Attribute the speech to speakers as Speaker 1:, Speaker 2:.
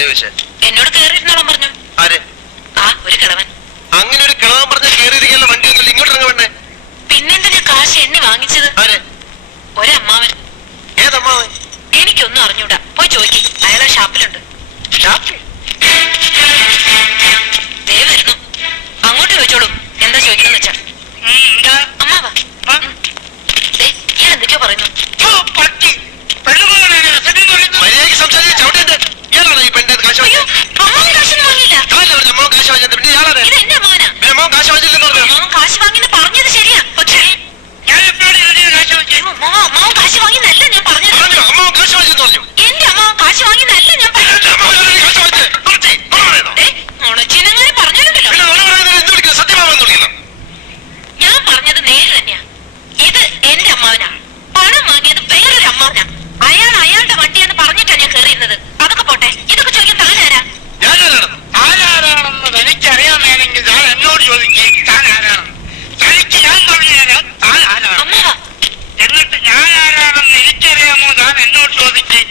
Speaker 1: ആരാ ചോദിച്ചേ?
Speaker 2: എന്നോട് കേറിയിരുന്നോളം പറഞ്ഞു.
Speaker 1: ആര്?
Speaker 2: ആ ഒരു കിളവൻ.
Speaker 1: അങ്ങനെ ഒരു കിളവൻ പറഞ്ഞ കേറിയിരിക്കാനുള്ള വണ്ടിയൊന്നുമില്ല. ഇങ്ങോട്ട് ഇറങ്ങി വേണ്ടേ
Speaker 2: പിന്നെന്തിനാ കാശ് എന്നെ വാങ്ങിച്ചത്?
Speaker 1: ആര്?
Speaker 2: ഒരമ്മാവൻ.
Speaker 1: ഏതമ്മാവൻ?
Speaker 2: എനിക്കൊന്നും അറിഞ്ഞൂടാ. പോയി ചോദിക്ക്. അയാളെ ഷാപ്പിലുണ്ട്.
Speaker 1: ഷാപ്പിൽ?
Speaker 2: ദേ വരുന്നു. അങ്ങോട്ട് ചോദിച്ചോളൂ. എന്താ ചോദിക്കുന്നത് വെച്ചാ. അമ്മാവാ. എന്തൊക്കെയോ പറയുന്നു.
Speaker 3: லட்சம் வச்சிருந்து ஏழாரு 坐飞机